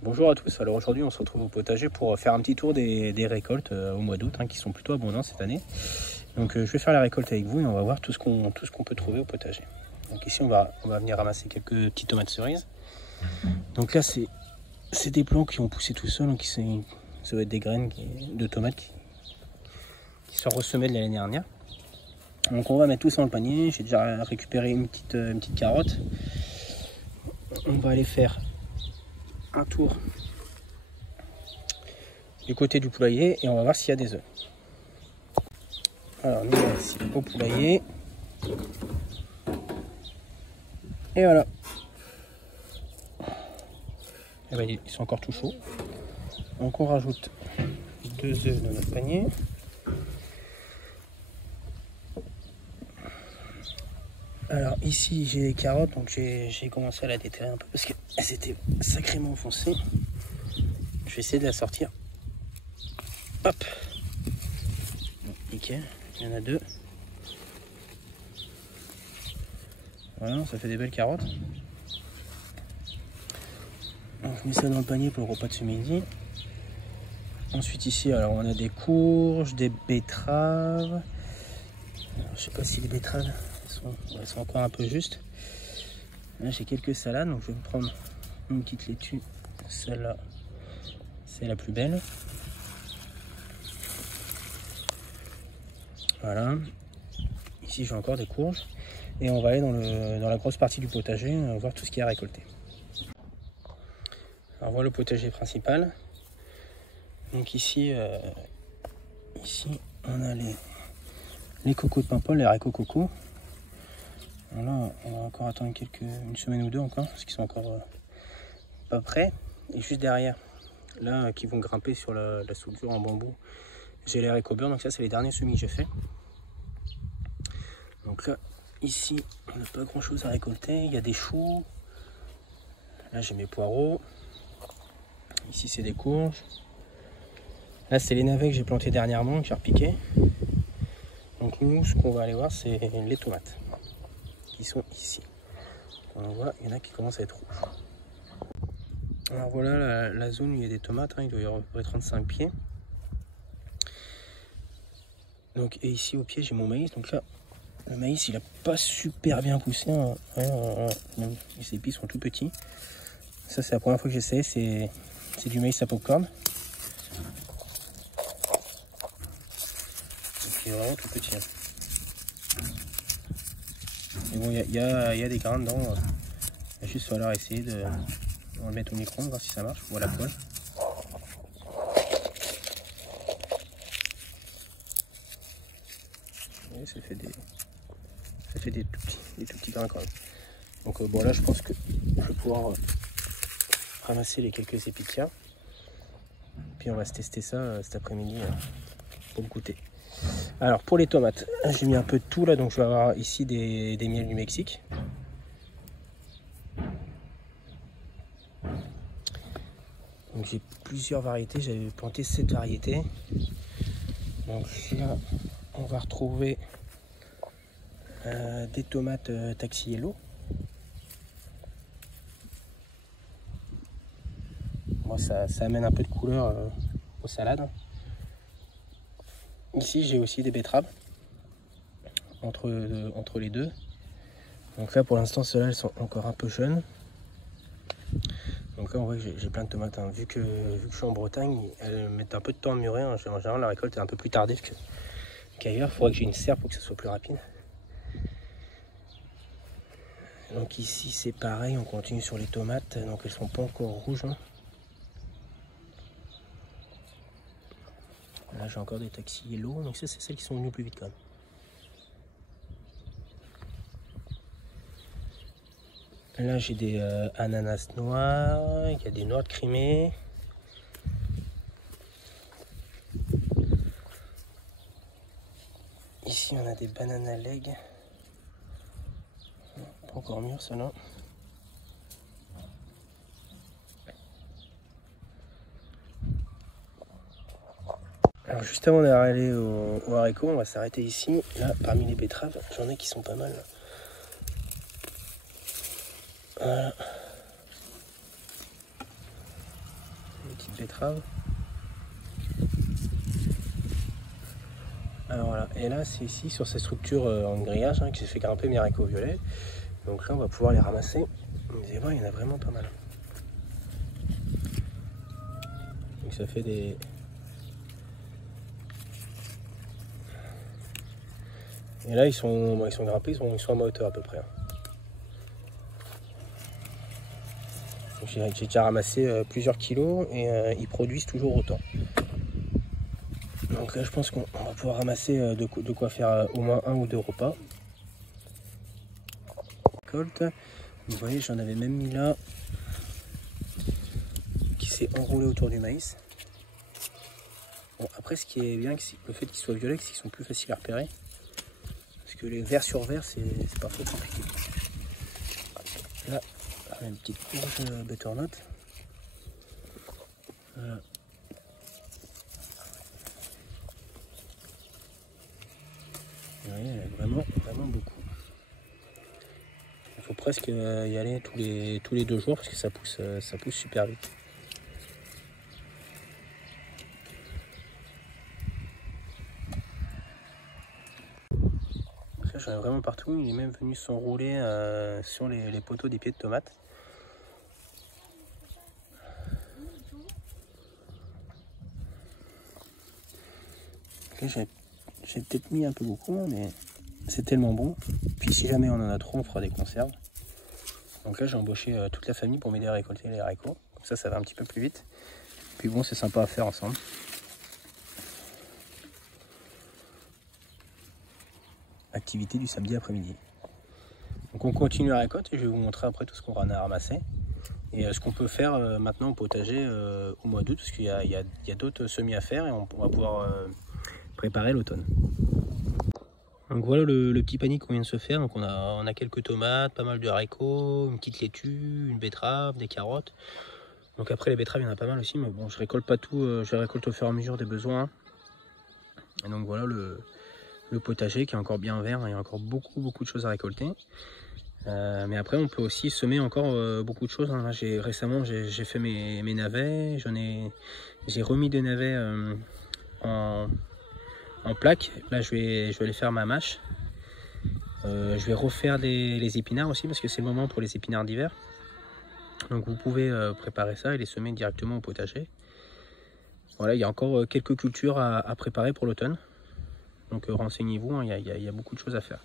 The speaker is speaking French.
Bonjour à tous, alors aujourd'hui on se retrouve au potager pour faire un petit tour des récoltes au mois d'août qui sont plutôt abondantes cette année. Donc je vais faire la récolte avec vous et on va voir tout ce qu'on peut trouver au potager. Donc ici on va venir ramasser quelques petites tomates cerises. Donc là c'est des plants qui ont poussé tout seuls, donc ça va être des graines de tomates qui sont ressemées de l'année dernière. Donc on va mettre tout ça dans le panier. J'ai déjà récupéré une petite carotte. On va aller faire un tour du côté du poulailler et on va voir s'il y a des œufs. Alors nous voilà ici au poulailler. Et voilà. Et ben, ils sont encore tout chauds. Donc on rajoute 2 œufs dans notre panier. Alors ici j'ai les carottes, donc j'ai commencé à la déterrer un peu parce qu'elles étaient sacrément enfoncées. Je vais essayer de la sortir. Hop. Nickel, il y en a 2. Voilà, ça fait des belles carottes. Donc je mets ça dans le panier pour le repas de ce midi. Ensuite ici, alors on a des courges, des betteraves. Alors, je sais pas si les betteraves elles sont encore un peu justes. Là j'ai quelques salades, donc je vais me prendre une petite laitue. Celle-là, c'est la plus belle. Voilà. Ici j'ai encore des courges. Et on va aller dans la grosse partie du potager, voir tout ce qu'il y a à récolter. Alors voilà le potager principal. Donc ici on a les cocos de Paimpol, les haricots coco. Là on va encore attendre une semaine ou deux encore, parce qu'ils sont encore pas prêts. Et juste derrière, là qui vont grimper sur la structure en bambou, j'ai les haricots beurre. Donc ça c'est les derniers semis que j'ai fait. Donc là ici on n'a pas grand chose à récolter. Il y a des choux. Là j'ai mes poireaux. Ici c'est des courges. Là c'est les navets que j'ai plantés dernièrement, que j'ai repiqué. Donc nous ce qu'on va aller voir c'est les tomates qui sont ici. On voit, il y en a qui commencent à être rouges. Alors voilà la zone où il y a des tomates, il doit y avoir à peu près 35 pieds. Donc, et ici au pied j'ai mon maïs. Donc là le maïs il a pas super bien poussé. Même les épis sont tout petits. Ça c'est la première fois que j'essaie, c'est du maïs à popcorn. C'est vraiment tout petit. Mais bon, il y a des grains dedans. Il va juste falloir essayer de le mettre au micro-ondes, voir si ça marche, ou à la poêle. Et ça fait des tout petits grains quand même. Donc bon là je pense que je vais pouvoir ramasser les quelques épis qu'il y a. Puis on va se tester ça cet après-midi pour le goûter. Alors pour les tomates, j'ai mis un peu de tout là, donc je vais avoir ici des miels du Mexique. Donc j'ai plusieurs variétés, j'avais planté 7 variétés. Donc là on va retrouver des tomates Taxi Yellow. Moi ça amène un peu de couleur aux salades. Ici j'ai aussi des betteraves entre les deux. Donc là pour l'instant ceux-là elles sont encore un peu jeunes. Donc là on voit que j'ai plein de tomates. Vu que je suis en Bretagne, elles mettent un peu de temps à mûrir. En général la récolte est un peu plus tardive qu'ailleurs. Il faudrait que j'ai une serre pour que ce soit plus rapide. Donc ici c'est pareil, on continue sur les tomates. Donc elles sont pas encore rouges. Là j'ai encore des Taxi Yellow, donc ça c'est celles qui sont venues plus vite quand même. Là j'ai des ananas noirs, il y a des noix de Crimée. Ici on a des bananes à leg. Pas encore mûr ceux-là. Alors juste avant d'aller au haricot, on va s'arrêter ici. Là parmi les betteraves, j'en ai qui sont pas mal. Voilà. petites betteraves. Alors voilà, et là c'est ici sur cette structure en grillage que j'ai fait grimper mes haricots violets. Donc là on va pouvoir les ramasser. Vous allez voir, il y en a vraiment pas mal. Donc ça fait des... Et là ils sont grimpés, ils sont à ma hauteur à peu près. J'ai déjà ramassé plusieurs kilos et ils produisent toujours autant. Donc là je pense qu'on va pouvoir ramasser de quoi faire au moins 1 ou 2 repas. Récolte. Vous voyez, j'en avais même mis là qui s'est enroulé autour du maïs. Bon, après ce qui est bien, le fait qu'ils soient violets, c'est qu'ils sont plus faciles à repérer. Parce que les verts sur vert, c'est parfois compliqué. Là, une petite courge butternut. Voilà. Vous voyez, il y en a vraiment beaucoup. Il faut presque y aller tous les 2 jours parce que ça pousse super vite. Après, j'en ai vraiment partout. Il est même venu s'enrouler sur les poteaux des pieds de tomates. J'ai peut-être mis un peu beaucoup, mais c'est tellement bon. Puis si jamais on en a trop, on fera des conserves. Donc là j'ai embauché toute la famille pour m'aider à récolter les haricots. Comme ça va un petit peu plus vite. Puis bon, c'est sympa à faire ensemble. Activité du samedi après-midi. Donc on continue la récolte et je vais vous montrer après tout ce qu'on a ramassé. Et ce qu'on peut faire maintenant au potager au mois d'août, parce qu'il y a d'autres semis à faire et on va pouvoir préparer l'automne. Donc voilà le petit panier qu'on vient de se faire. Donc on a quelques tomates, pas mal de haricots, une petite laitue, une betterave, des carottes. Donc après les betteraves il y en a pas mal aussi, mais bon je récolte pas tout, je les récolte au fur et à mesure des besoins. Et donc voilà le potager qui est encore bien vert, il y a encore beaucoup de choses à récolter. Mais après on peut aussi semer encore beaucoup de choses. Là, récemment j'ai fait mes navets, j'ai remis des navets en plaque. Là je vais aller faire ma mâche. Je vais refaire les épinards aussi parce que c'est le moment pour les épinards d'hiver. Donc vous pouvez préparer ça et les semer directement au potager. Voilà, il y a encore quelques cultures à préparer pour l'automne. Donc renseignez-vous, il y a beaucoup de choses à faire.